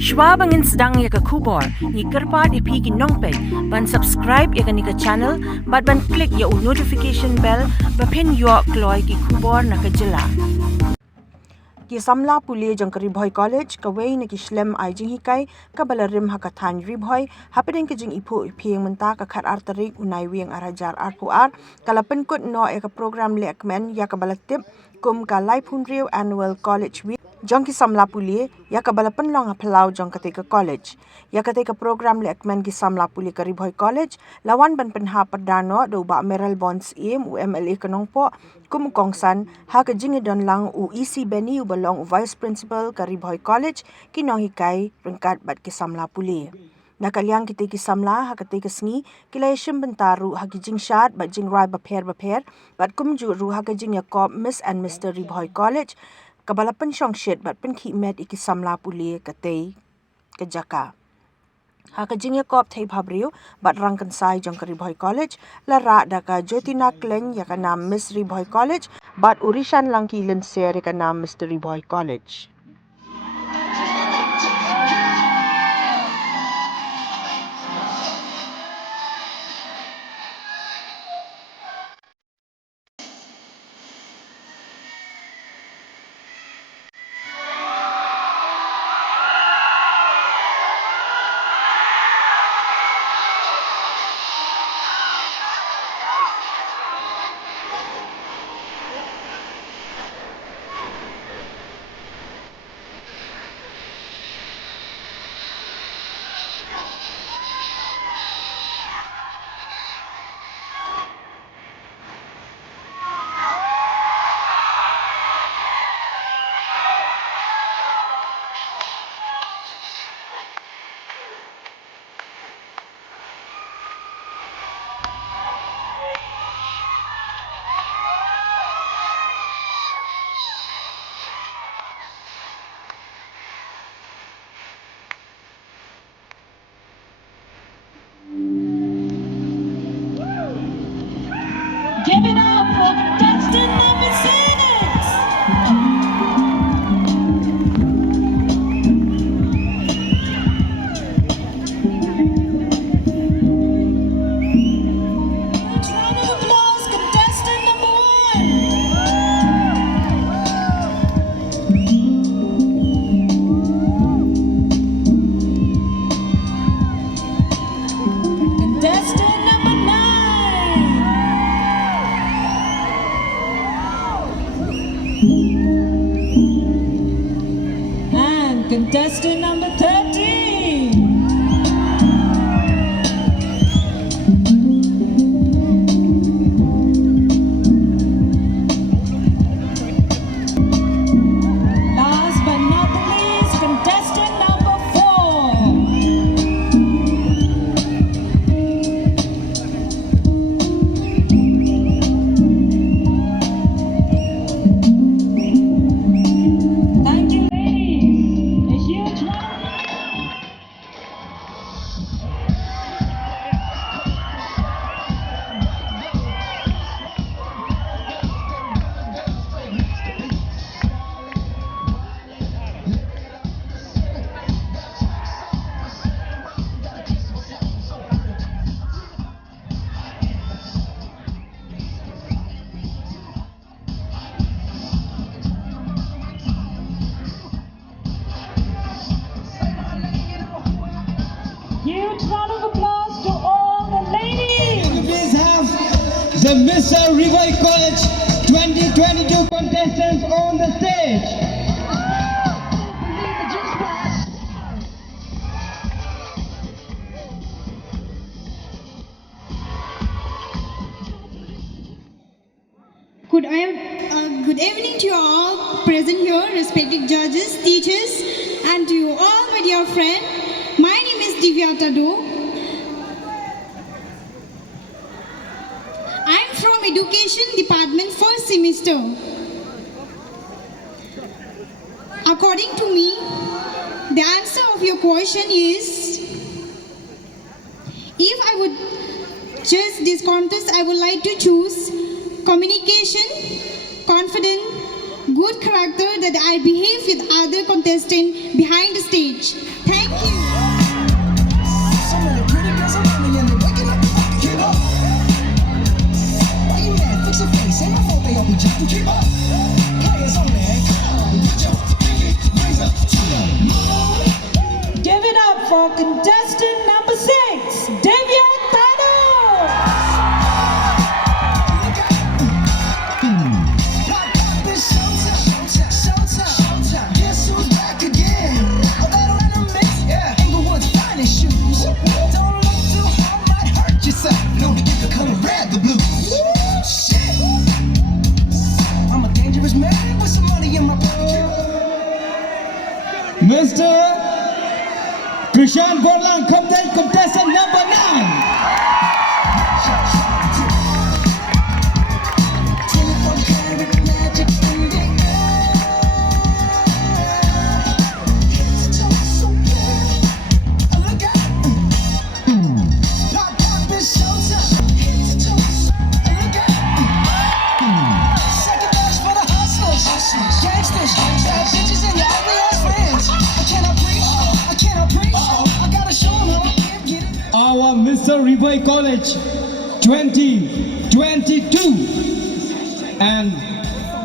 Schwabangin sedang Iaka kubor, ni kerpat ipi ki Nongpoh, ban subscribe Iaka nika channel, ban klik ya notification bell, bapin yo kloy ki kubor naka jela. Ki Samla pule jong Ri-Bhoi College, kawei naki shlem ai jinghikai, bala haka Ri-Bhoi, hapdeng ke jingiphuh iphieng mynta khat artarik unai wieng arajar arpuar, kala pynkut no Iaka program lehkmen Iaka bala tip, kum ka lai punriu annual college week. Jong ki Samla pule, Iaka bala pynlong phyllaw jong katei college. Iaka katei program lehkmen ki Samla pule ka Ri-Bhoi College, lawan ban pynhap pyrda no do ba meral bonds u MLA ka Nongpoh, kum kongsan haka jinghikai u isi beni u balong vice principal ka Ri-Bhoi College ki nonghikai ringkat bat ki Samla pule. Naka Liang ki Samla haka tei sngi kilai shim bentaru haki jingshat bat jingrai bapher bat kumju ru haka jingyakop Miss and Mr Ri-Bhoi College kabala pensyong shit bat penkhidmat iki Samla pule katei kejaka. Haka jingyakop thei phabriu bat rangkan sai jong Ri-Bhoi College lara daka Jotina Kleiñ yaka nam Miss Ri-Bhoi College bat Rishanlangki Lynser yaka nam Mr Ri-Bhoi College. Give it up for contestant number 6. Round of applause, contestant number 1. Contestant number 9. And contestant number 13. Last but not the least, contestant number 4. Thank you, ladies. A huge round of applause. Huge round of applause to all the ladies. Please have the Mr Ri-Bhoi College 2022 contestants on the stage. Good evening to you all present here, respected judges, teachers, and to you all, my dear friend. My name is Divyata. I am from Education Department first semester. According to me, the answer of your question is, if I would judge this contest, I would like to choose communication, confidence, good character that I behave with other contestants behind the stage. Thank you. So many pretty girls around me and they're waking up. Keep up. Why you mad? Fix your face. Ain't my fault they all be jumping. Keep up. Players only. Put your pinky rings up to the moon. Give it up for contestant number 6, David Tano. Look out. Pop up, it's showtime. Showtime. Guess who's back again? Oh, that old enemy. Yeah. Inglewood's finest shoes. Don't look too hard, might hurt yourself. Known to get the color red, the blue. Shit. I'm a dangerous man with some money in my pocket. Mr. Rishanlangki Lynser, contestant number 9. Our Mr. Ri-Bhoi College 2022, and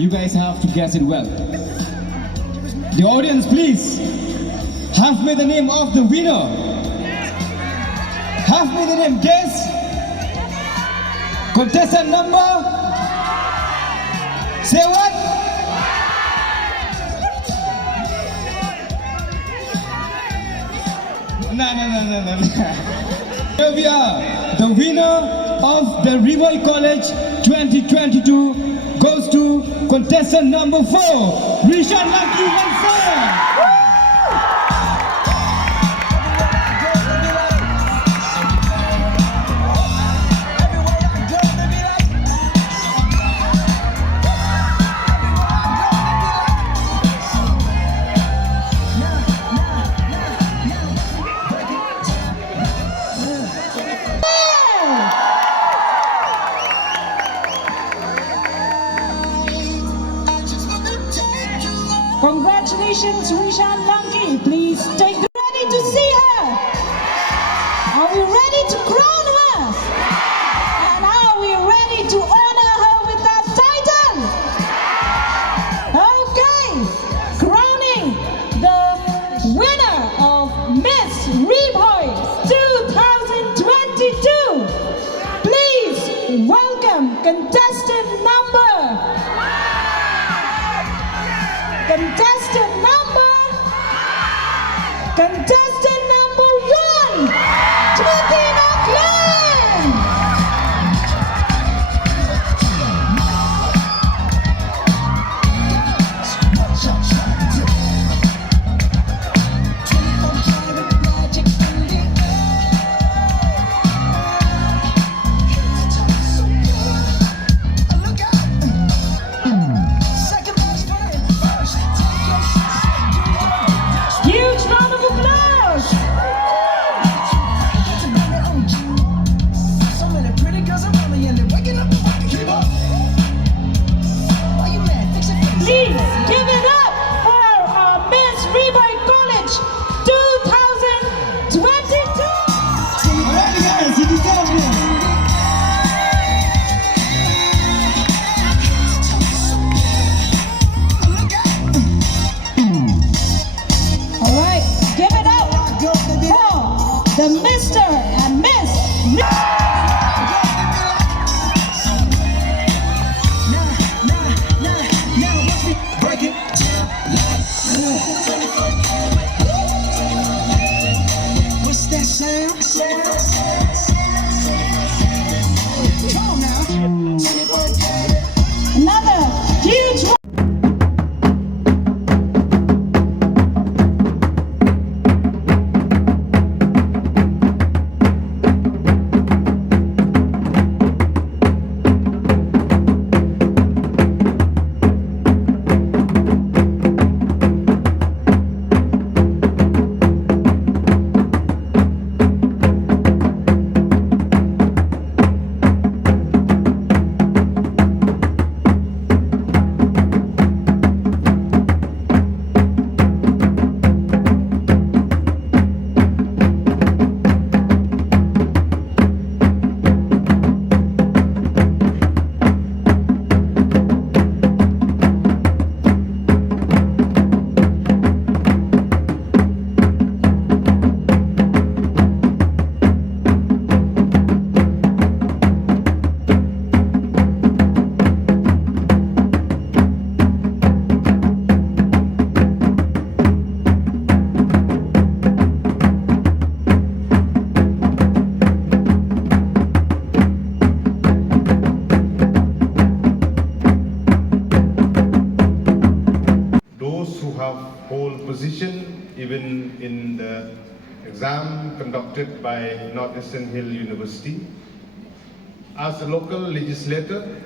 you guys have to guess it well. The audience, please have me the name of the winner. Have me the name. Guess. Contestant number. Say what? No. Here we are. The winner of the Ri-Bhoi College 2022 goes to contestant number 4, Rishanlangki Lynser. Congratulations, Rishanlangki. Please take the ready to see her. Are we ready to crown her? And are we ready to honor her with that title? Okay, crowning the winner of Miss Ri-Bhoi 2022. Please welcome contestant number 1, Jotina Kleiñ. Huge round of applause. been in the exam conducted by Northeastern Hill University. As a local legislator,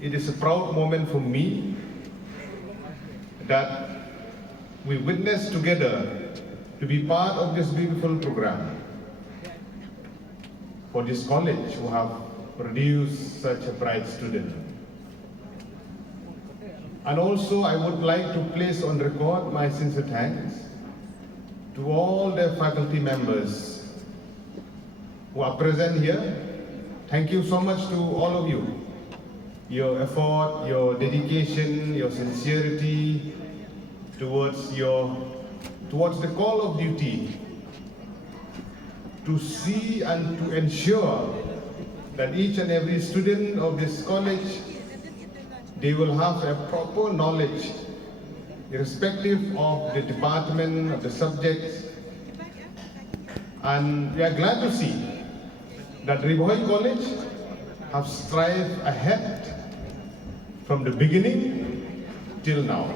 it is a proud moment for me that we witness together to be part of this beautiful program for this college who have produced such a bright student. And also I would like to place on record my sincere thanks to all the faculty members who are present here. Thank you so much to all of you. Your effort, your dedication, your sincerity towards the call of duty to see and to ensure that each and every student of this college, they will have a proper knowledge irrespective of the department, of the subjects. And we are glad to see that Ri-Bhoi College have strived ahead from the beginning till now.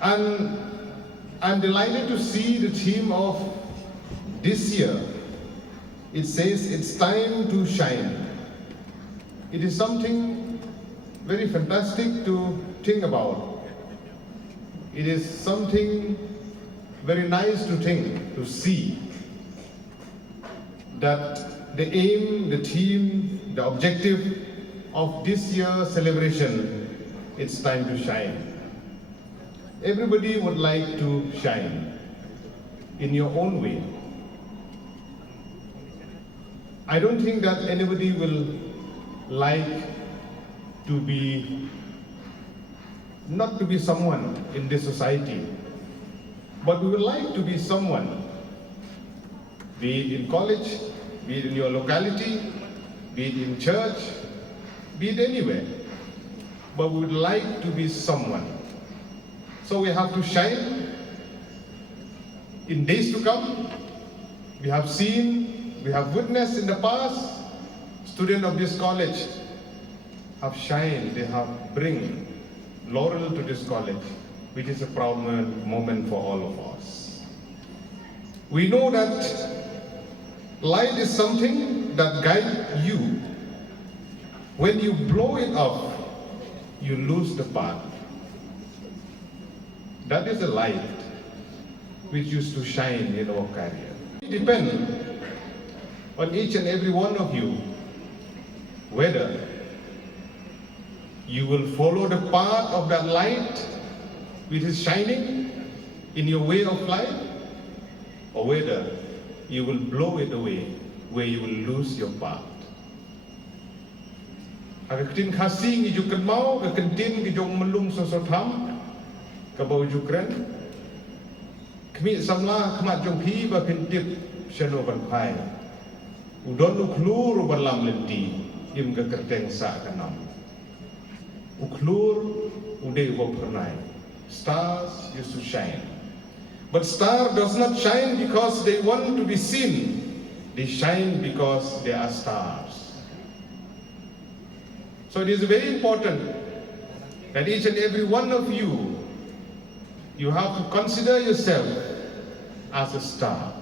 And I'm delighted to see the theme of this year. It says it's time to shine. It is something very fantastic to think about. It is something very nice to think, to see that the aim, the theme, the objective of this year's celebration, it's time to shine. Everybody would like to shine in your own way. I don't think that anybody will like to be, not to be someone in this society, but we would like to be someone, be it in college, be it in your locality, be it in church, be it anywhere, but we would like to be someone. So we have to shine in days to come. We have seen, we have witnessed in the past, students of this college have shined, they have bring laurel to this college, which is a proud moment for all of us. We know that light is something that guides you. When you blow it off, you lose the path. That is the light which used to shine in our career. It depends on each and every one of you whether you will follow the path of that light which is shining in your way of life, or whether you will blow it away where you will lose your path. Akatin kasih ngijukan mau, kekentin ngijong melung sosotham, kabau jukren, kmi samla kmat jong hi ba pintip shano ban pai, udon uklur ban lam lenti, im ke kerteng sa kanam, uklur uday wa pernai. Stars used to shine, but star does not shine because they want to be seen. They shine because they are stars. So it is very important that each and every one of you, you have to consider yourself as a star.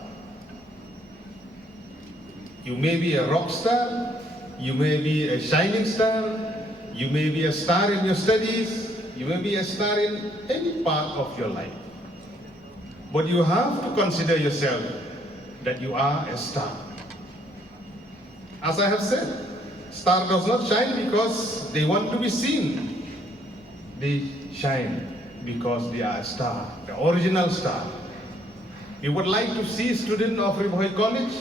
You may be a rock star, you may be a shining star, you may be a star in your studies, you may be a star in any part of your life. But you have to consider yourself that you are a star. As I have said, star does not shine because they want to be seen. They shine because they are a star, the original star. You would like to see students of Ri-Bhoi College,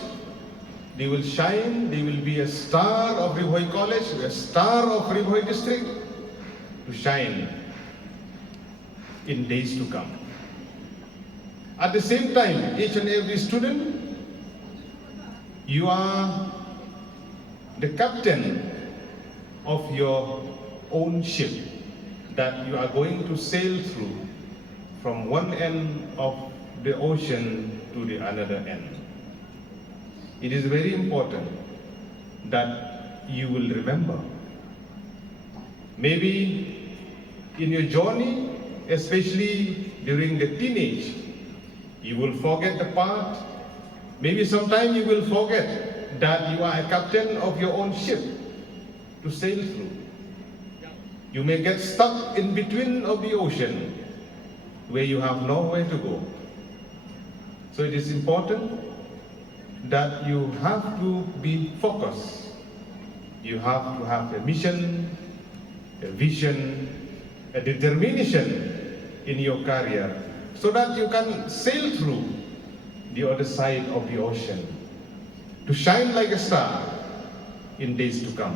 they will shine, they will be a star of Ri-Bhoi College, a star of Ri-Bhoi district, to shine in days to come. At the same time, each and every student, you are the captain of your own ship that you are going to sail through from one end of the ocean to the other end. It is very important that you will remember. Maybe in your journey, especially during the teenage, you will forget the part. Maybe sometime you will forget that you are a captain of your own ship to sail through. You may get stuck in between of the ocean where you have nowhere to go. So it is important that you have to be focused. You have to have a mission, a vision, a determination in your career so that you can sail through the other side of the ocean to shine like a star in days to come.